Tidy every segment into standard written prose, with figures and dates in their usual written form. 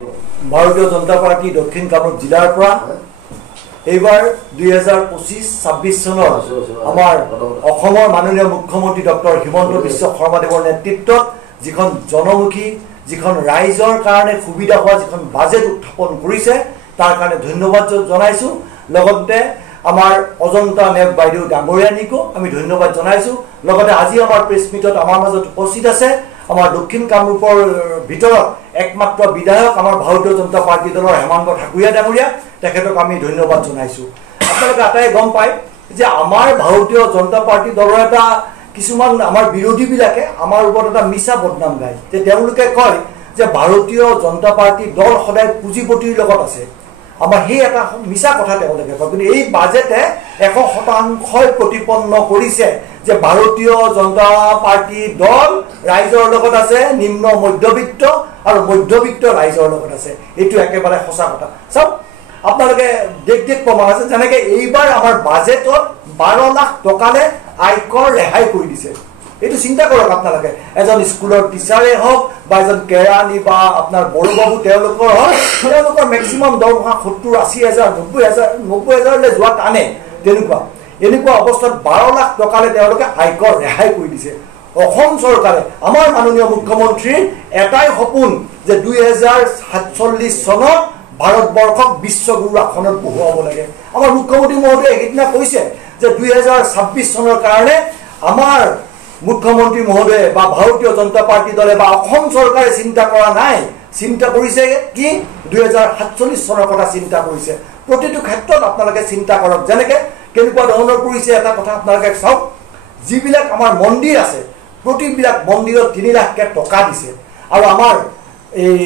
ভাৰতীয় জনতা পাৰ্টি দক্ষিণ কামৰূপ জিলাৰ পৰা এইবাৰ 2025-26 চনৰ আমাৰ অসমৰ মাননীয় মুখ্যমন্ত্ৰী ডক্টৰ হিমন্ত বিশ্ব শৰ্মাদেৱৰ নেতৃত্বত যিখন জনমুখী যিখন ৰাইজৰ কাৰণে সুবিধা হোৱা যিখন বাজেট উত্থাপন কৰিছে তাৰ কাৰণে ধন্যবাদ জনাইছো। লগতে আমাৰ অজন্তা নেওগ বাইদেউ ডাঙৰীয়ানীকো আমি ধন্যবাদ জনাইছো। লগতে আজি আমাৰ প্ৰেছ মিটত আমাৰ মাজত উপস্থিত আছে আমাৰ দক্ষিণ কামৰূপৰ ভিতৰত একমাত্ৰ বিধায়ক আমাৰ ভাৰতীয় জনতা পাৰ্টি দলৰ হেমন্ত ঠাকুৰীয়া ডাঙৰীয়া, তেখেতক আমি ধন্যবাদ জনাইছো। আপোনালোকে আটাই গম পায় যে আমাৰ ভাৰতীয় জনতা পাৰ্টি দলৰ এটা কিছুমান আমাৰ বিৰোধীবিলাকে আমাৰ ওপৰত এটা মিছা বদনাম গায় যে তেওঁলোকে কয় যে ভাৰতীয় জনতা পাৰ্টি দল সদায় পুঁজিপতিৰ লগত আছে। আমাৰ সেই এটা মিছা কথা তেওঁলোকে কয়, কিন্তু এই বাজেটে 100% প্ৰতিপন্ন কৰিছে যে ভাৰতীয় জনতা পাৰ্টি দল ৰাইজৰ লগত আছে, নিম্ন মধ্যবিত্ত আৰু মধ্যবিত্ত ৰাইজৰ লগত আছে। এইটো একেবাৰে সঁচা কথা। চাওক আপোনালোকে দেখ প্ৰমাণ আছে, যেনেকে এইবাৰ আমাৰ বাজেটত 12 লাখ টকালে আয়কৰ ৰেহাই কৰি দিছে। এইটো চিন্তা কৰক আপোনালোকে, এজন স্কুলৰ টিচাৰে হওক বা এজন কেৰাণী বা আপোনাৰ বড়োবাবু তেওঁলোকৰ হওক, তেওঁলোকৰ মেক্সিমাম দৰমহা 70-80 হাজাৰ 90 হাজাৰলৈ যোৱা টানে। এনেকুৱা অৱস্থাত 12 লাখ টকালে তেওঁলোকে আয়কৰ ৰেহাই কৰি দিছে। অসম চৰকাৰে আমাৰ মাননীয় মুখ্যমন্ত্ৰীৰ এটাই সপোন যে 2047 চনত ভাৰতবৰ্ষক বিশ্বগুৰু আসনত বহুৱাব লাগে। আমাৰ মুখ্যমন্ত্ৰী মহোদয়ে সেইদিনা কৈছে যে 2026 চনৰ কাৰণে আমাৰ মুখ্যমন্ত্ৰী মহোদয়ে বা ভাৰতীয় জনতা পাৰ্টি দলে বা অসম চৰকাৰে চিন্তা কৰা নাই, চিন্তা কৰিছে কি 2047 চনৰ কথা চিন্তা কৰিছে। প্ৰতিটো ক্ষেত্ৰত আপোনালোকে চিন্তা কৰক, যেনেকে কেনেকুৱা ধৰণৰ কৰিছে এটা কথা আপোনালোকে চাওক। যিবিলাক আমাৰ মন্দিৰ আছে প্ৰতিবিলাক মন্দিৰত 3 লাখকৈ টকা দিছে। আৰু আমাৰ এই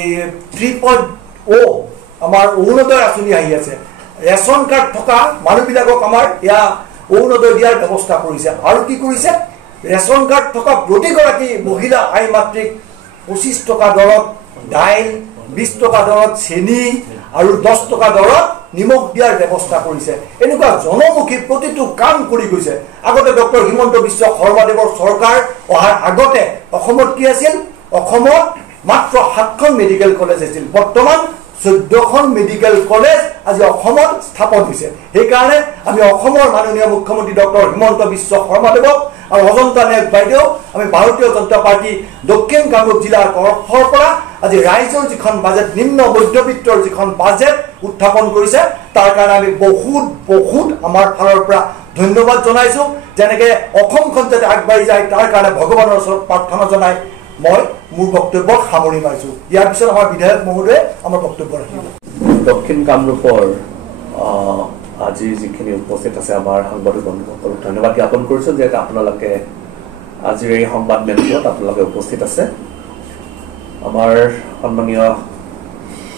3.0 আমাৰ অৰুণোদয় আঁচনি আহি আছে। ৰেচন কাৰ্ড থকা মানুহবিলাকক আমাৰ এয়া অৰুণোদয় দিয়াৰ ব্যৱস্থা কৰিছে। আৰু কি কৰিছে, ৰেচন কাৰ্ড থকা প্ৰতিগৰাকী মহিলা আই মাতৃক 25 টকা দৰত দাইল, 20 টকা দৰত চেনি আৰু 10 টকা দৰত নিমখ দিয়াৰ ব্যৱস্থা কৰিছে। এনেকুৱা জনমুখী প্ৰতিটো কাম কৰি গৈছে। আগতে ডক্টৰ হিমন্ত বিশ্ব শৰ্মাদেৱৰ চৰকাৰ অহাৰ আগতে অসমত কি আছিল, অসমত মাত্ৰ 7খন মেডিকেল কলেজ আছিল। বৰ্তমান 14খন মেডিকেল কলেজ আজি অসমত স্থাপন হৈছে। সেইকাৰণে আমি অসমৰ মাননীয় মুখ্যমন্ত্ৰী ডক্টৰ হিমন্ত বিশ্ব শৰ্মাদেৱক আৰু অজন্তা নেওগ বাইদেউ আমি ভাৰতীয় জনতা পাৰ্টি দক্ষিণ কামৰূপ জিলাৰ তৰফৰ পৰা আজি ৰাইজৰ যিখন বাজেট, নিম্ন মধ্যবিত্তৰ যিখন বাজেট উত্থাপন কৰিছে তাৰ কাৰণে আমি বহুত আমাৰ ফালৰ পৰা ধন্যবাদ জনাইছো। যেনেকে অসমখন যাতে আগবাঢ়ি যায় তাৰ কাৰণে ভগৱানৰ ওচৰত প্ৰাৰ্থনা জনাই মই মোৰ বক্তব্য সামৰি মাৰিছো। ইয়াৰ পিছত আমাৰ বিধায়ক মহোদয়ে আমাৰ বক্তব্য ৰাখিব। দক্ষিণ কামৰূপৰ আজি যিখিনি উপস্থিত আছে আমাৰ সাংবাদিক বন্ধুসকলক ধন্যবাদ জ্ঞাপন কৰিছোঁ যে আপোনালোকে আজিৰ এই সংবাদ মেলটোত আপোনালোকে উপস্থিত আছে। আমাৰ সন্মানীয়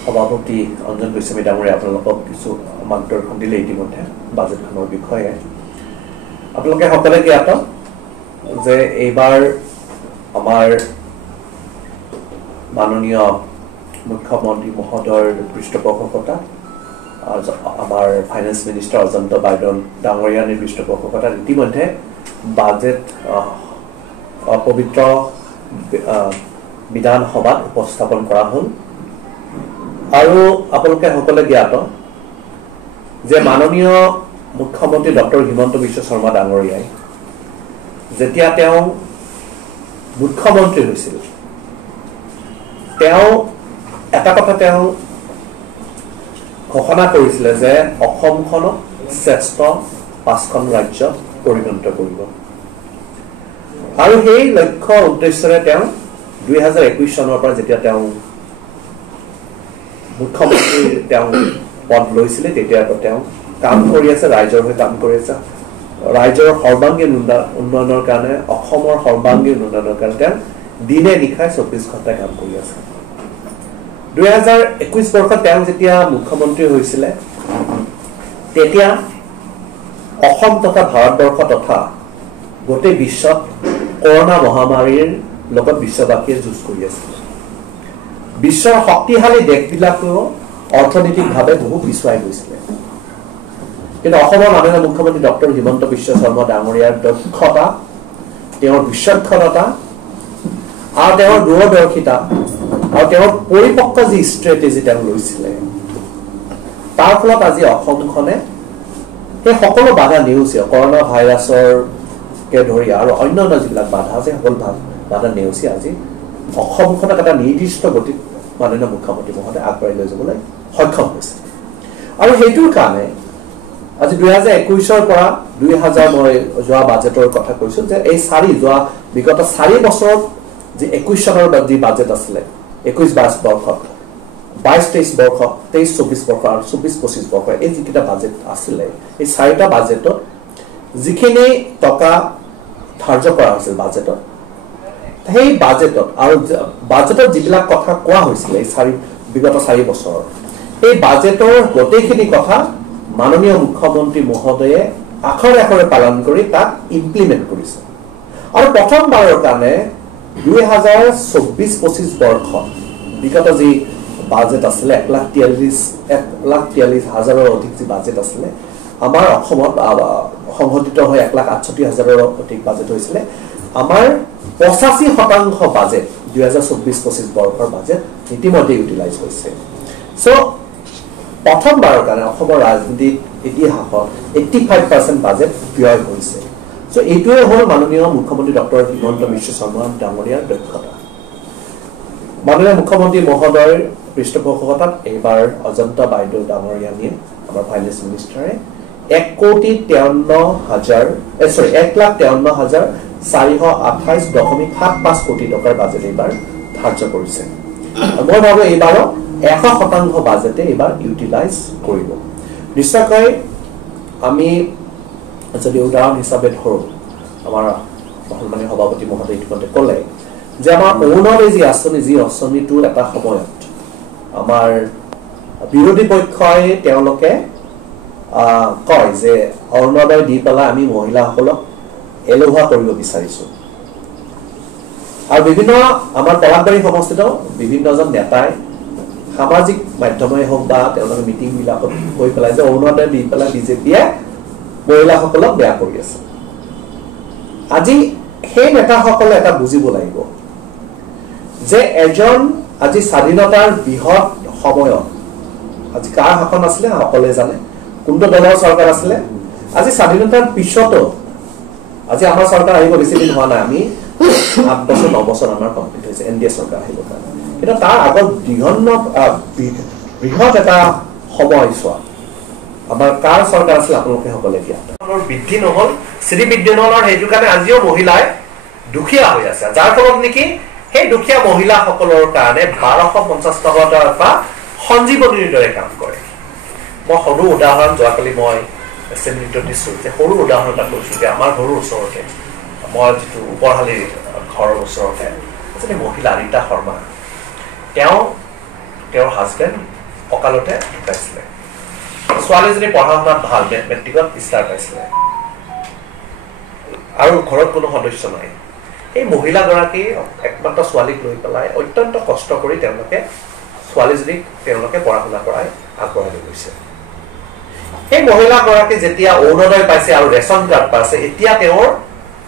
সভাপতি অঞ্জন গোস্বামী ডাঙৰীয়া আপোনালোকক কিছু মাৰ্গদৰ্শন দিলে ইতিমধ্যে বাজেটখনৰ বিষয়ে। আপোনালোকে সকলোৱে জ্ঞাত যে এইবাৰ আমাৰ মাননীয় মুখ্যমন্ত্ৰী মহোদয়ৰ পৃষ্ঠপোষকতা, আমাৰ ফাইনেন্স মিনিষ্টাৰ অজন্তা বাইদেউ ডাঙৰীয়ানীৰ পৃষ্ঠপোষকতাত ইতিমধ্যে বাজেট পবিত্ৰ বিধানসভাত উপস্থাপন কৰা হ'ল। আৰু আপোনালোকে সকলোৱে জ্ঞাত যে মাননীয় মুখ্যমন্ত্ৰী ডক্টৰ হিমন্ত বিশ্ব শৰ্মা ডাঙৰীয়াই যেতিয়া তেওঁ মুখ্যমন্ত্ৰী হৈছিল তেওঁ এটা কথা তেওঁ ঘোষণা কৰিছিলে যে অসমখনক শ্ৰেষ্ঠ 5খন ৰাজ্য পৰিগণিত কৰিব। আৰু সেই লক্ষ্য উদ্দেশ্যৰে তেওঁ 2021 চনৰ পৰা যেতিয়া তেওঁ মুখ্যমন্ত্ৰীৰ তেওঁ পদ লৈছিলে তেতিয়াৰ পৰা তেওঁ কাম কৰি আছে, ৰাইজৰ হৈ কাম কৰি আছে। ৰাইজৰ সৰ্বাংগীন উন্নয়নৰ কাৰণে, অসমৰ সৰ্বাংগীন উন্নয়নৰ কাৰণে তেওঁ দিনে নিশাই 24 ঘণ্টাই কাম কৰি আছে। 2021 বৰ্ষত তেওঁ যেতিয়া মুখ্যমন্ত্ৰী হৈছিলে তেতিয়া অসম তথা ভাৰতবৰ্ষ তথা গোটেই বিশ্বত কৰোনা মহামাৰীৰ লগত বিশ্ববাসীয়ে যুঁজ কৰি আছিল। বিশ্বৰ শক্তিশালী দেশবিলাকেও অৰ্থনৈতিকভাৱে বহু পিছুৱাই গৈছিলে। কিন্তু অসমৰ মাননীয় মুখ্যমন্ত্ৰী ডক্টৰ হিমন্ত বিশ্ব শৰ্মা ডাঙৰীয়াৰ দক্ষতা, তেওঁৰ বিচক্ষণতা আৰু তেওঁৰ দূৰদৰ্শিতা আৰু তেওঁৰ পৰিপক্ক যি ষ্ট্ৰেটেজি তেওঁ লৈছিলে তাৰ ফলত আজি অসমখনে সেই সকলো বাধা নেওচি কৰোনা ভাইৰাছৰকে ধৰি আৰু অন্যান্য যিবিলাক বাধা আছে সকলো বাধা নেওচি আজি অসমখনক এটা নিৰ্দিষ্ট গতিত মাননীয় মুখ্যমন্ত্ৰী মহোদয় আগবঢ়াই লৈ যাবলৈ সক্ষম হৈছে আৰু সেইটোৰ কাৰণে আজি 2021 পৰা 2000 মই যোৱা বাজেটৰ কথা কৈছো যে এই যোৱা বিগত 4 বছৰত যি 21 চনৰ যি বাজেট আছিলে 21-22 বৰ্ষত 22-23 বৰ্ষ 23-24 বৰ্ষ আৰু 24-25 বৰ্ষ এই যিকেইটা বাজেট আছিলে এই 4টা বাজেটত যিখিনি টকা ধাৰ্য কৰা হৈছিল বাজেটত সেই বাজেটত আৰু বাজেটত যিবিলাক কথা কোৱা হৈছিল এই বিগত 4 বছৰৰ এই বাজেটৰ গোটেইখিনি কথা মাননীয় মুখ্যমন্ত্ৰী মহোদয়ে আখৰে আখৰে পালন কৰি তাক ইমপ্লিমেন্ট কৰিছে আৰু প্ৰথমবাৰৰ কাৰণে 2024-25 বৰ্ষ বিগত যি বাজেট আছিলে 1,43,000 অধিক যি বাজেট আছিলে আমাৰ অসমত সংঘটিত হৈ 1,68,000 অধিক বাজেট হৈছিলে আমাৰ 85% বাজেট 2024-25 বৰ্ষৰ বাজেট ইতিমধ্যে ইউটিলাইজ হৈছে সো প্ৰথমবাৰৰ কাৰণে অসমৰ ৰাজনীতিত ইতিহাসত 85% বাজেট ব্যয় হৈছে সো এইটোৱে হ'ল মাননীয় মুখ্যমন্ত্ৰী ডক্টৰ হিমন্ত বিশ্ব শৰ্মা ডাঙৰীয়াৰ দক্ষতা মাননীয় মুখ্যমন্ত্ৰী মহোদয়ৰ পৃষ্ঠপোষকতাত এইবাৰ অজন্তা বাইদেউ ডাঙৰীয়ানীয়ে আমাৰ ফাইনেন্স মিনিষ্টাৰে 1,53,428.75 কোটি টকাৰ বাজেট এইবাৰ ধাৰ্য কৰিছে মই ভাবো এইবাৰ 100% বাজেটে এইবাৰ ইউটিলাইজ কৰিব নিশ্চয়কৈ আমি যদি উদাহৰণ হিচাপে ধৰো আমাৰ মাননীয় সভাপতি মহোদয় ইতিমধ্যে ক'লে যে আমাৰ অৰুণোদয় যি আঁচনিটোৰ এটা সময়ত আমাৰ বিৰোধী পক্ষই তেওঁলোকে কয় যে অৰুণোদয় দি পেলাই আমি মহিলাসকলক এলেহুৱা কৰিব বিচাৰিছো আৰু বিভিন্ন আমাৰ পলাশবাৰী সমষ্টিত বিভিন্নজন নেতাই সামাজিক মাধ্যমে হওক বা তেওঁলোকে মিটিং বিলাকত গৈ পেলাই যে অৰুণোদয় দি পেলাই বিজেপিয়ে মহিলাসকলক বেয়া কৰি আছে আজি সেই নেতাসকলে এটা বুজিব লাগিব যে এজন আজি স্বাধীনতাৰ বৃহৎ সময়ত আজি কাৰ শাসন আছিলে সকলোৱে জানে কোনটো দলৰ চৰকাৰ আছিলে আজি স্বাধীনতাৰ পিছতো আজি আমাৰ চৰকাৰ আহিব বেছি দিন হোৱা নাই আমি 8 বছৰ 9 বছৰ আমাৰ কমপ্লিট হৈছে এনডিএ চৰকাৰ আহিব কাৰণে কিন্তু তাৰ আগত বৃহৎ এটা সময় চোৱা আমাৰ কাৰ চৰকাৰ আছিল আপোনালোকে সকলোৱে দিয়া বৃদ্ধি নহল শ্ৰীবৃদ্ধি নহল আৰু সেইটো কাৰণে আজিও মহিলাই দুখীয়া হৈ আছে যাৰ ফলত নেকি সেই দুখীয়া মহিলাসকলৰ কাৰণে 1250 টকা এটা সঞ্জীৱনীৰ দৰে কাম কৰে মই সৰু উদাহৰণ যোৱাকালি মই এছেম্বলিত দিছো যে সৰু উদাহৰণ এটা কৈছো যে আমাৰ ঘৰৰ ওচৰতে মই যিটো উপৰহালি ঘৰৰ ওচৰতে এজনী মহিলা ৰীতা শৰ্মা তেওঁৰ হাজবেণ্ড অকালতে ঢুকাইছিলে ছোৱালীজনী পঢ়া শুনাত ভাল মেট্ৰিকত ষ্টাৰ পাইছিলে আৰু ঘৰত কোনো সদস্য নাই এই মহিলাগৰাকী একমাত্ৰ ছোৱালীক লৈ পেলাই অত্যন্ত কষ্ট কৰি তেওঁলোকে ছোৱালীজনীক তেওঁলোকে পঢ়া শুনা কৰাই আগবঢ়াই লৈ গৈছে এই মহিলাগৰাকী যেতিয়া অৰুণোদয় পাইছে আৰু ৰেচন কাৰ্ড পাইছে এতিয়া তেওঁৰ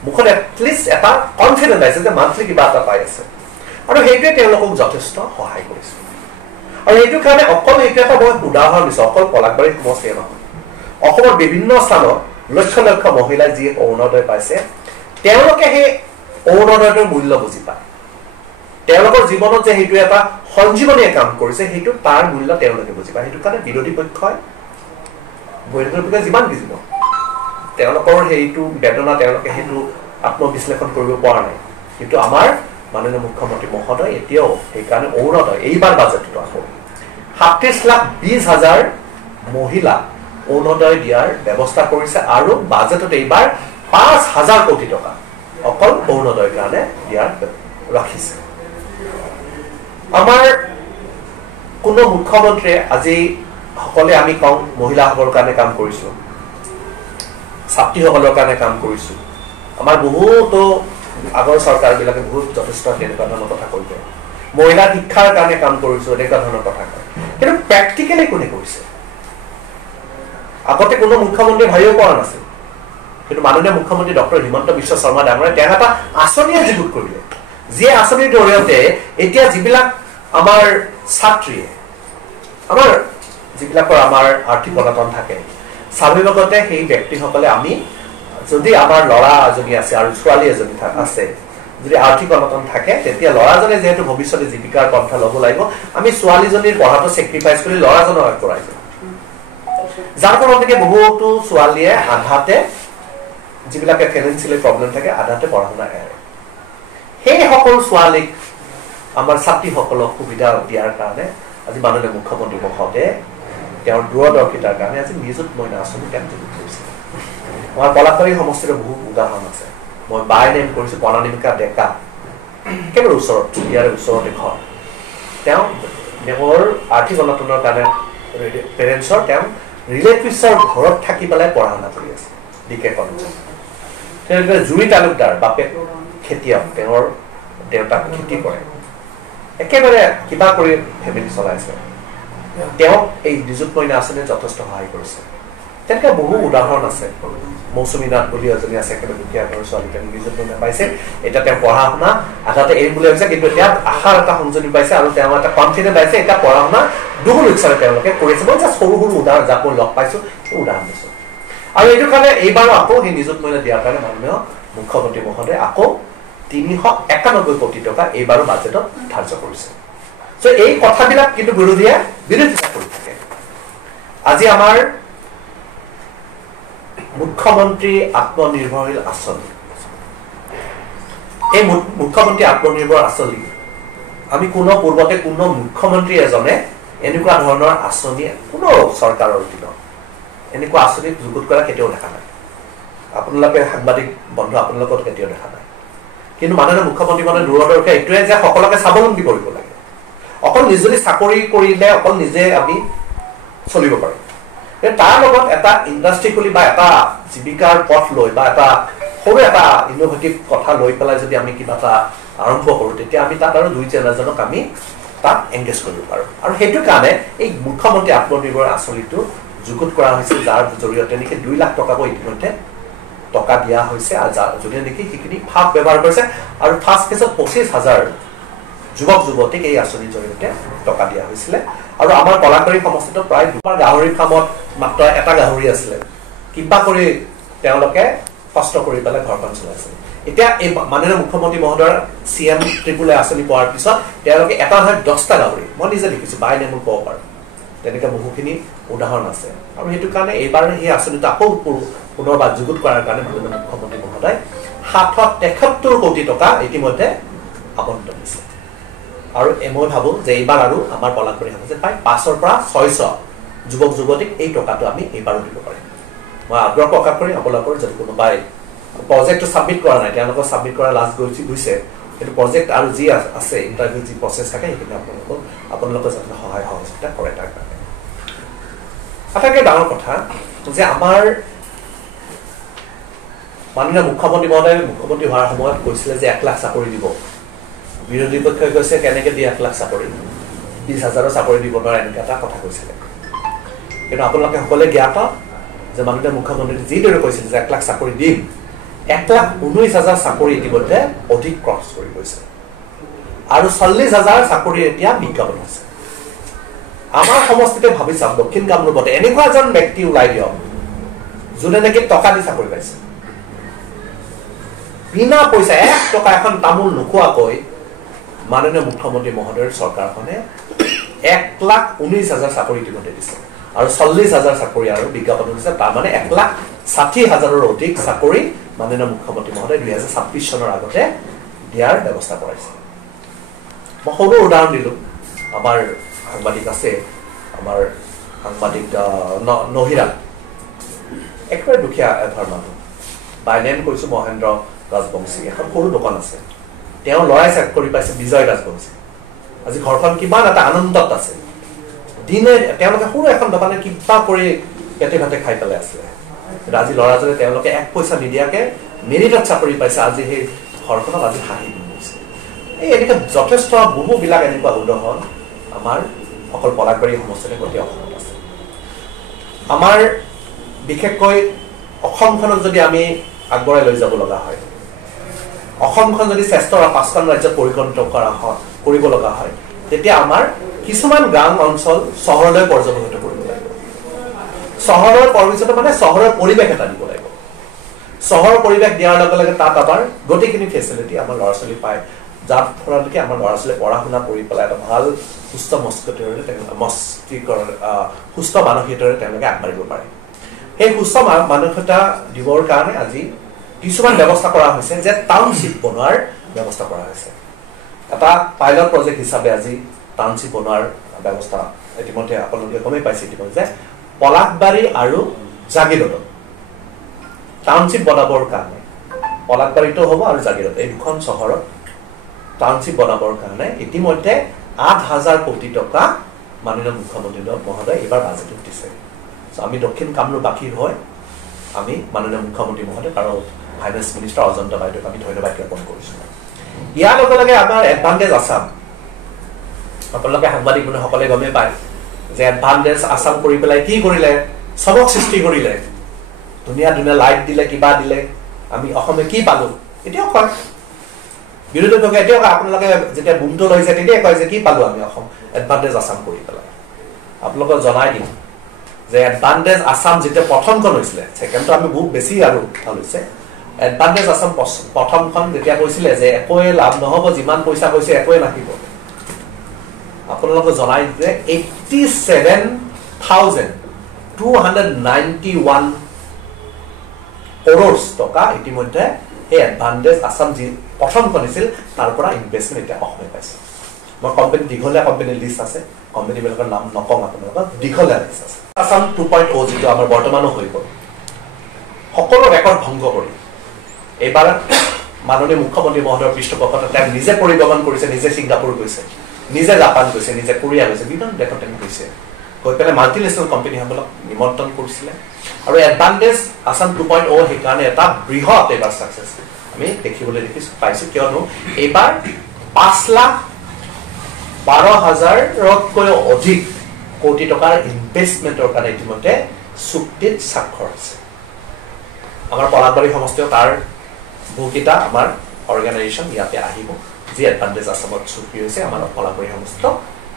মুখত এটলিষ্ট এটা কনফিডেন্স আছে যে মান্থলি কিবা এটা পাই আছে আৰু সেইটোৱে তেওঁলোকক যথেষ্ট সহায় কৰিছে আৰু এইটো কাৰণে অকল এইটো এটা মই উদাহৰণ দিছো অকল পলাশবাৰী সমষ্টিয়ে নহয় অসমৰ বিভিন্ন স্থানত লক্ষ লক্ষ মহিলাই যি অৰুণোদয় পাইছে তেওঁলোকে সেই অৰুণোদয়ৰ মূল্য বুজি পায় তেওঁলোকৰ জীৱনত যে সেইটো এটা সঞ্জীৱনীয়ে কাম কৰিছে সেইটো তাৰ মূল্য তেওঁলোকে বুজি পায় সেইটো কাৰণে বিৰোধী পক্ষই যিমান বুজিব তেওঁলোকৰ সেইটো বেদনা তেওঁলোকে সেইটো আত্মবিশ্লেষণ কৰিব পৰা নাই কিন্তু আমাৰ মাননীয় মুখ্যমন্ত্ৰী মহোদয় এতিয়াও সেইকাৰণে অৰুণোদয় এইবাৰ বাজেটত আকৌ 37,20,000 মহিলা অৰুণোদয় দিয়াৰ ব্যৱস্থা কৰিছে আৰু বাজেটত এইবাৰ 5,000 কোটি টকা অকল অৰুণোদয়ৰ কাৰণে দিয়াৰ ৰাখিছে আমাৰ কোনো মুখ্যমন্ত্ৰীয়ে আজি সকলে আমি কম মহিলাসকলৰ কাৰণে কাম কৰিছো ছাত্ৰীসকলৰ কাৰণে কাম কৰিছো আমাৰ বহুতো আগৰ চৰকাৰবিলাকে বহুত যথেষ্ট তেনেকুৱা ধৰণৰ কথা কৈছে মহিলা শিক্ষাৰ কাৰণে কাম কৰিছো এনেকুৱা ধৰণৰ কথা কয় কিন্তু প্ৰেক্টিকেলি কোনে কৰিছে আগতে কোনো মুখ্যমন্ত্ৰী ভাবিব পৰা নাছিল কিন্তু মাননীয় মুখ্যমন্ত্ৰী ডক্টৰ হিমন্ত বিশ্ব শৰ্মা ডাঙৰীয়াই তেওঁ এটা আঁচনিয়ে যুগুত কৰিলে যিয়ে আঁচনিৰ জৰিয়তে এতিয়া যিবিলাক আমাৰ ছাত্ৰীয়ে আমাৰ যিবিলাকৰ আমাৰ আৰ্থিক অনাটন থাকে স্বাভাৱিকতে সেই ব্যক্তিসকলে আমি যদি আমাৰ ল'ৰা এজনী আছে আৰু ছোৱালী এজনী আছে যদি আৰ্থিক অনাটন থাকে তেতিয়া ল'ৰাজনে যেহেতু ভৱিষ্যতে জীৱিকাৰ পন্থা ল'ব লাগিব আমি ছোৱালীজনীৰ পঢ়াটো চেক্ৰিফাইচ কৰি ল'ৰাজনক আগবঢ়াই যাওঁ যাৰ ফলত বহুতো ছোৱালীয়ে আধাতে যিবিলাকে ফাইনেন্সিয়েলি প্ৰব্লেম থাকে আধাতে পঢ়া শুনা এৰে সেই সকলো ছোৱালীক আমাৰ ছাত্ৰীসকলক সুবিধা দিয়াৰ কাৰণে আজি মাননীয় মুখ্যমন্ত্ৰী মহোদয়ে তেওঁৰ দূৰদৰ্শিতাৰ কাৰণে আজি নিযুত মইনা আঁচনি কাৰ্যকৰী কৰিছে আমাৰ পলাশবাৰী সমষ্টিৰ বহু উদাহৰণ আছে মই বাই নেম কৰিছোঁ প্ৰণামিকা ডেকা একেবাৰে ওচৰত ইয়াৰে ওচৰতে ঘৰ তেওঁৰ আৰ্থিক অনাটনৰ কাৰণে পেৰেণ্টছৰ তেওঁ ৰিলেটিভছৰ ঘৰত থাকি পেলাই পঢ়া শুনা কৰি আছে ডিকে কলেজত তেওঁলোকে জুই তালুকদাৰ বাপেক খেতিয়ক তেওঁৰ দেউতাক খেতি কৰে একেবাৰে কিবা কৰি ফেমিলি চলাইছে তেওঁক এই নিযুত মইনা আঁচনিয়ে যথেষ্ট সহায় কৰিছে তেনেকৈ বহু উদাহৰণ আছে মৌচুমী নাথ বুলি এজনী আছে একেবাৰে দুখীয়া ঘৰৰ ছোৱালী তেওঁ নিযুত মইনা পাইছে এতিয়া তেওঁ পঢ়া শুনা আধাতে এৰিম বুলি ভাবিছে কিন্তু এতিয়া আশাৰ এটা সংযোজনী পাইছে আৰু তেওঁ এটা কনফিডেণ্ট পাইছে এতিয়া পঢ়া শুনা দুগুণ উৎসাহে তেওঁলোকে কৰিছে মই জাষ্ট সৰু সৰু উদাহৰণ যাক মই লগ পাইছোঁ সেই উদাহৰণ দিছোঁ আৰু এইটো কাৰণে এইবাৰো আকৌ সেই নিযুত মইনা দিয়াৰ কাৰণে মাননীয় মুখ্যমন্ত্ৰী মহোদয়ে আকৌ ৩৯১ কোটি টকা এইবাৰো বাজেটত ধাৰ্য কৰিছে চ' এই কথাবিলাক কিন্তু বিৰোধীয়ে বিৰোধিতা কৰি থাকে আজি আমাৰ মুখ্যমন্ত্ৰী আত্মনিৰ্ভৰশীল আঁচনি এই মুখ্যমন্ত্ৰী আত্মনিৰ্ভৰ আঁচনি আমি কোনো পূৰ্বতে কোনো মুখ্যমন্ত্ৰী এজনে এনেকুৱা ধৰণৰ আঁচনি কোনো চৰকাৰৰ অধীনত এনেকুৱা আঁচনি যুগুত কৰা কেতিয়াও দেখা নাই আপোনালোকে সাংবাদিক বন্ধু আপোনালোকক কেতিয়াও দেখা নাই কিন্তু মাননীয় মুখ্যমন্ত্ৰী মানে দূৰদৰ্শী এইটোৱে যে সকলোকে স্বাৱলম্বী কৰিব লাগে অকল নিজে চাকৰি কৰিলে অকল নিজে আমি চলিব পাৰিম তাৰ লগত এটা ইণ্ডাষ্ট্ৰি খুলি বা এটা জীৱিকাৰ পথ লৈ বা এটা সৰু এটা ইনোভেটিভ কথা লৈ পেলাই যদি আমি কিবা এটা আৰম্ভ কৰোঁ তেতিয়া আমি তাত আৰু ২-৪জনক আমি তাত এংগেজ কৰিব পাৰোঁ আৰু সেইটো কাৰণে এই মুখ্যমন্ত্ৰী আত্মনিৰ্ভৰ আঁচনিটো যুগুত কৰা হৈছে যাৰ জৰিয়তে নেকি ২ লাখ টকাকৈ ইতিমধ্যে টকা দিয়া হৈছে আৰু যদি নেকি সেইখিনি ফাক ব্যৱহাৰ কৰিছে আৰু ফাৰ্ষ্ট কেছত ২৫,০০০ যুৱক যুৱতীক এই আঁচনিৰ জৰিয়তে টকা দিয়া হৈছিলে আৰু আমাৰ পলাশবাৰী সমষ্টিত প্ৰায় ২টা গাহৰি ফাৰ্মত মাত্ৰ এটা গাহৰি আছিলে কিবা কৰি তেওঁলোকে কষ্ট কৰি পেলাই ঘৰখন চলাইছে এতিয়া এই মাননীয় মুখ্যমন্ত্ৰী মহোদয়ৰ CM ট্ৰিপুল আঁচনি পোৱাৰ পিছত তেওঁলোকে এটা নহয় 10টা গাহৰি মই নিজে দেখিছোঁ বাই নেমু ক'ব পাৰোঁ তেনেকৈ বহুখিনি উদাহৰণ আছে আৰু সেইটো কাৰণে এইবাৰ সেই আঁচনিটো আকৌ পুনৰবাৰ যুগুত কৰাৰ কাৰণে মাননীয় মুখ্যমন্ত্ৰী মহোদয় ৭৭৩ কোটি টকা ইতিমধ্যে আবণ্টন দিছে আৰু মই ভাবোঁ যে এইবাৰ আৰু আমাৰ পলাশবাৰী সমষ্টিত প্ৰায় 500 পৰা 600 যুৱক যুৱতীক এই টকাটো আমি এইবাৰো দিব পাৰিম মই আগ্ৰহ প্ৰকাশ কৰি আপোনালোকৰ যদি কোনোবাই প্ৰজেক্টটো ছাবমিট কৰা নাই তেওঁলোকৰ ছাবমিট কৰা লাষ্ট গৈছে কিন্তু প্ৰজেক্ট আৰু যি আছে ইণ্টাৰভিউ যি প্ৰচেছ থাকে সেইখিনি আপোনালোকে যাতে সহায় সহযোগিতা কৰে তাৰ কাৰণে আটাইতকৈ ডাঙৰ কথা যে আমাৰ মাননীয় মুখ্যমন্ত্ৰী মহোদয়ে মুখ্যমন্ত্ৰী হোৱাৰ সময়ত কৈছিলে যে 1 লাখ চাকৰি দিব বিৰোধী পক্ষই কৈছে কেনেকৈ দিয়ে 1 লাখ চাকৰি ২০,০০০ চাকৰি দিব নোৱাৰে এনেকৈ এটা কথা কৈছিলে কিন্তু আপোনালোকে সকলোৱে জ্ঞাত যে মাননীয় মুখ্যমন্ত্ৰী যিদৰে কৈছিল যে 1 লাখ চাকৰি দিম ১,১৯,০০০ চাকৰি ইতিমধ্যে অধিক ক্ৰছ কৰি গৈছে আৰু ৪০,০০০ চাকৰি এতিয়া বিজ্ঞাপন হৈছে আমাৰ সমষ্টিতে ভাবি চাওক দক্ষিণ কামৰূপতে এনেকুৱা এজন ব্যক্তি ওলাই দিয়ক যোনে নেকি টকা দি চাকৰি পাইছে বিনা পইচা 1 টকা এখন তামোল নোখোৱাকৈ মাননীয় মুখ্যমন্ত্ৰী মহোদয়ৰ চৰকাৰখনে ১,১৯,০০০ চাকৰি ইতিমধ্যে দিছে আৰু ৪০,০০০ চাকৰি আৰু বিজ্ঞাপন দিছে তাৰমানে ১,৬০,০০০ৰ অধিক চাকৰি মাননীয় মুখ্যমন্ত্ৰী মহোদয় ২০২৬ চনৰ আগতে দিয়াৰ ব্যৱস্থা কৰাইছে মই সৰু উদাহৰণ দিলোঁ আমাৰ সাংবাদিক আছে আমাৰ সাংবাদিক নহিৰা একেবাৰে দুখীয়া এঘৰ মানুহ বাই নেম কৈছোঁ মহেন্দ্ৰ ৰাজবংশী এখন সৰু দোকান আছে তেওঁ ল'ৰাই চাকৰি পাইছে বিজয় ৰাজবংশী আজি ঘৰখন কিমান এটা আনন্দত আছে দিনে তেওঁলোকে সৰু এখন দোকানে কিবা কৰি পেটে ভাতে খাই পেলাই আছিলে আজি ল'ৰাজনে তেওঁলোকে 1 পইচা নিদিয়াকৈ মেৰিটত চাকৰি পাইছে আজি সেই ঘৰখনত আজি হাঁহি গৈছে এই এনেকৈ যথেষ্ট বহুবিলাক এনেকুৱা উদাহৰণ আমাৰ অকল পলাশবাৰী সমষ্টিতে গোটেই অসমত আছে আমাৰ বিশেষকৈ অসমখনক যদি আমি আগবঢ়াই লৈ যাব লগা হয় অসমখন যদি শ্ৰেষ্ঠ 5খন ৰাজ্যত পৰিগণিত কৰিব লগা হয় তেতিয়া আমাৰ কিছুমান গ্ৰাম অঞ্চল চহৰলৈ পৰ্যবসিত কৰিব লাগিব। চহৰৰ পৰ্যবসিত মানে চহৰৰ পৰিৱেশ এটা দিব লাগিব। চহৰৰ পৰিৱেশ দিয়াৰ লগে লগে তাত আমাৰ গোটেইখিনি ফেচিলিটি আমাৰ ল'ৰা ছোৱালী পায়, যাৰ ফলত আমাৰ ল'ৰা ছোৱালীয়ে পঢ়া শুনা কৰি পেলাই এটা ভাল সুস্থ সুস্থ মানসিকতাৰে তেওঁলোকে আগবাঢ়িব পাৰে। সেই সুস্থ মানসিকতা দিবৰ কাৰণে আজি কিছুমান ব্যৱস্থা কৰা হৈছে, যে টাউনশ্বিপ বনোৱাৰ ব্যৱস্থা কৰা হৈছে। এটা পাইলট প্ৰজেক্ট হিচাপে আজি টাউনশ্বিপ বনোৱাৰ ব্যৱস্থা ইতিমধ্যে আপোনালোকে গমেই পাইছে ইতিমধ্যে, যে পলাশবাৰী আৰু জাগিৰোডত টাউনশ্বিপ বনাবৰ কাৰণে, পলাশবাৰীতো হ'ব আৰু জাগিৰোড এই দুখন চহৰত টাউনশ্বিপ বনাবৰ কাৰণে ইতিমধ্যে 8,000 কোটি টকা মাননীয় মুখ্যমন্ত্ৰী মহোদয় এইবাৰ বাজেটত দিছে। আমি দক্ষিণ কামৰূপবাসীৰ হৈ আমি মাননীয় মুখ্যমন্ত্ৰী মহোদয় আৰু ফাইনেন্স মিনিষ্টাৰ অজন্তা বাইদেউক আমি ধন্যবাদ জ্ঞাপন কৰিছোঁ। ইয়াৰ লগে লগে আমাৰ এডভান্টেজ আছাম, আপোনালোকে সাংবাদিক সকলে গমেই পায় যে এডভান্টেজ আছাম কৰি পেলাই কি কৰিলে, চবক সৃষ্টি কৰিলে, ধুনীয়া ধুনীয়া লাইট দিলে, কিবা দিলে, আমি অসমে কি পালো এতিয়াও কয়, বিৰোধী পক্ষে এতিয়াও কয়, আপোনালোকে যেতিয়া বুমটো লৈছে তেতিয়াই কয় যে কি পালো আমি অসম এডভান্টেজ আছাম কৰি পেলাই। আপোনালোকক জনাই দিম যে এডভান্টেজ আছাম যেতিয়া প্ৰথমখন হৈছিলে, ছেকেণ্ডটো আমি বহুত বেছি আৰু ভাল হৈছে, এডভান্টেজ আছাম প্ৰথমখন যেতিয়া কৈছিলে যে একোৱে লাভ নহ'ব, যিমান পইচা কৈছে একোৱে নাহিব, আপোনালোকক জনাই যে 87,291 কৰোৰ টকা ইতিমধ্যে এই এডভান্টেজ আছাম যি প্ৰথমখন হৈছিল তাৰ পৰা ইনভেষ্টমেণ্ট এতিয়া অসমে পাইছে। মই কোম্পানী দীঘলীয়া কোম্পানীৰ লিষ্ট আছে, কোম্পানীবিলাকৰ নাম নকওঁ আপোনালোকক, দীঘলীয়া লিষ্ট আছে। আছাম 2.0 যিটো আমাৰ বৰ্তমানো হৈ গ'ল, সকলো ৰেকৰ্ড ভংগ কৰি এইবাৰ মাননীয় মুখ্যমন্ত্ৰী মহোদয়ৰ পৃষ্ঠপোষকতা তেওঁ নিজে পৰিভ্ৰমণ কৰিছে, নিজে ছিংগাপুৰ গৈছে, নিজে জাপান গৈছে, নিজে কোৰিয়া গৈছে, বিভিন্ন দেশত তেওঁ গৈছে, গৈ পেলাই মাল্টিনেশ্যনেল কোম্পানীসকলক নিমন্ত্ৰণ কৰিছিলে। আৰু এডভান্টেজ আছাম 2.0 সেইকাৰণে এটা বৃহৎ এইবাৰ ছাকচেছ আমি দেখিবলৈ পাইছোঁ, কিয়নো এইবাৰ 5,12,000তকৈও অধিক কোটি টকাৰ ইনভেষ্টমেণ্টৰ কাৰণে ইতিমধ্যে চুক্তিত স্বাক্ষৰ হৈছে। আমাৰ পলাশবাৰী সমষ্টিও তাৰ বহুকেইটা আমাৰ অৰ্গেনাইজেশ্যন ইয়াতে আহিব, যি এডভান্টেজ আছামত চুক্তি হৈছে। আমাৰ পলাশবাৰী সমষ্টিত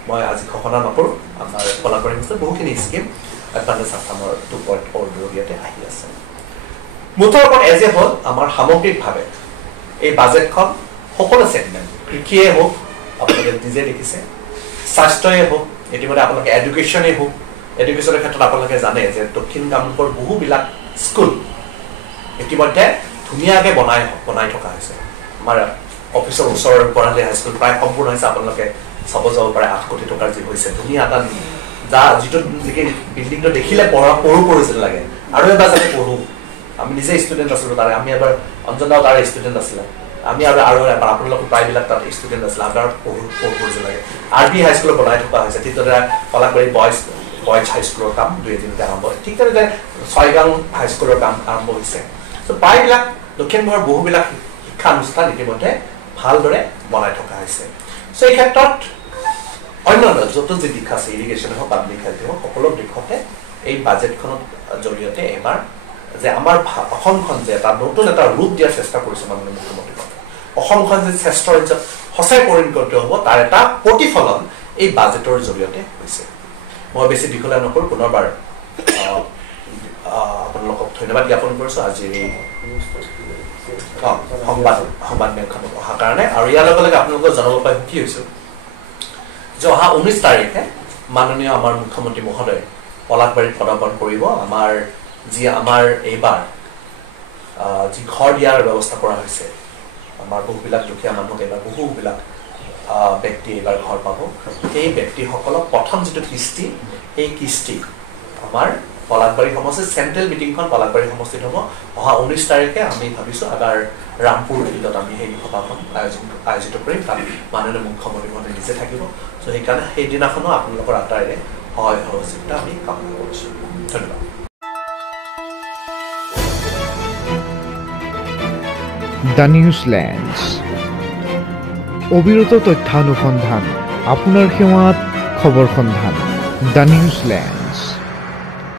মই আজি ঘোষণা নকৰোঁ, আমাৰ পলাশবাৰী সমষ্টিত বহুখিনি স্কিম এডভান্টেজ আছামৰ 2.0 জৰিয়তে আহি আছে। মুঠৰ ওপৰত এজ এ হ'ল আমাৰ সামগ্ৰিকভাৱে এই বাজেটখন সকলো ছেগমেণ্ট, কৃষিয়ে হওক আপোনালোকে নিজে দেখিছে, স্বাস্থ্যই হওক, ইতিমধ্যে আপোনালোকে এডুকেশ্যনেই হওক, এডুকেশ্যনৰ ক্ষেত্ৰত আপোনালোকে জানে যে দক্ষিণ কামৰূপৰ বহুবিলাক স্কুল ইতিমধ্যে ধুনীয়াকৈ বনাই থকা হৈছে। আমাৰ অফিচৰ ওচৰৰ বৰালি হাইস্কুল প্ৰায় সম্পূৰ্ণ হৈছে, আপোনালোকে চাব যাব পাৰে, 8 কোটি টকাৰ যি হৈছে, ধুনীয়া এটা যিটো বিল্ডিংটো দেখিলে পঢ়ো যেন লাগে, আৰু এবাৰ যাতে পঢ়ো। আমি নিজে ষ্টুডেণ্ট আছিলোঁ তাৰে, আমি এবাৰ অঞ্জনাও তাৰে ষ্টুডেণ্ট আছিলে, আমি আৰু এবাৰ আপোনালোকৰ প্ৰায়বিলাক তাত ষ্টুডেণ্ট আছিলে, আমাৰ পঢ়ো যেন লাগে। RB হাইস্কুলত বনাই থকা হৈছে, ঠিক তেনেদৰে পলাশবাৰী বইজ হাইস্কুলৰ কাম 2-3টা আৰম্ভ হৈছে, ঠিক তেনেদৰে ছয়গাঁও হাইস্কুলৰ কাম আৰম্ভ হৈছে। ত' প্ৰায়বিলাক দক্ষিণমুখৰ বহুবিলাক শিক্ষানুষ্ঠান ইতিমধ্যে ভালদৰে বনাই থকা হৈছে। চ' এই ক্ষেত্ৰত অন্যান্য য'ত যি দিশ আছে, ইৰিগেশ্যন হওক, পাব্লিক হেল্থ হওক, সকলো দিশতে এই বাজেটখনৰ জৰিয়তে এবাৰ যে আমাৰ অসমখন যে এটা নতুন এটা ৰূপ দিয়াৰ চেষ্টা কৰিছে মাননীয় মুখ্যমন্ত্ৰী, অসমখন যে শ্ৰেষ্ঠ ৰাজ্যত সঁচাই পৰিণত হ'ব তাৰ এটা প্ৰতিফলন এই বাজেটৰ জৰিয়তে হৈছে। মই বেছি দীঘলীয়া নকৰোঁ, পুনৰবাৰ আপোনালোকক ধন্যবাদ জ্ঞাপন কৰিছোঁ আজিৰ এই সংবাদমেলখনত অহাৰ কাৰণে। আৰু ইয়াৰ লগে লগে আপোনালোকক জনাব পাই সুখী হৈছোঁ যে অহা 19 তাৰিখে মাননীয় আমাৰ মুখ্যমন্ত্ৰী মহোদয় পলাশবাৰীত পদাৰ্পণ কৰিব। আমাৰ এইবাৰ যি ঘৰ দিয়াৰ ব্যৱস্থা কৰা হৈছে, আমাৰ বহুবিলাক দুখীয়া মানুহক এইবাৰ বহুবিলাক ব্যক্তি এইবাৰ ঘৰ পাব। সেই ব্যক্তিসকলক প্ৰথম যিটো কিস্তি, সেই কিস্তি আমাৰ পলাশবাৰী সমষ্টিত চেণ্ট্ৰেল মিটিংখন পলাশবাৰী সমষ্টিত হ'ব। অহা 19 তাৰিখে আমি ভাবিছোঁ আগাৰ ৰামপুৰ ফিল্ডত আমি সেই সভাখন আয়োজিত কৰিম, তাত মাননীয় মুখ্যমন্ত্ৰী মহোদয় নিজে থাকিব। চ' সেইকাৰণে সেইদিনাখনো আপোনালোকৰ আটাইৰে সহায় সহযোগিতা আমি কামনা কৰিছোঁ। ধন্যবাদ। দ্য নিউজলেণ্ডছ, অবিৰত তথ্যানুসন্ধান, আপোনাৰ সেৱাত খবৰ সন্ধান। দ্য নিউজলেণ্ড।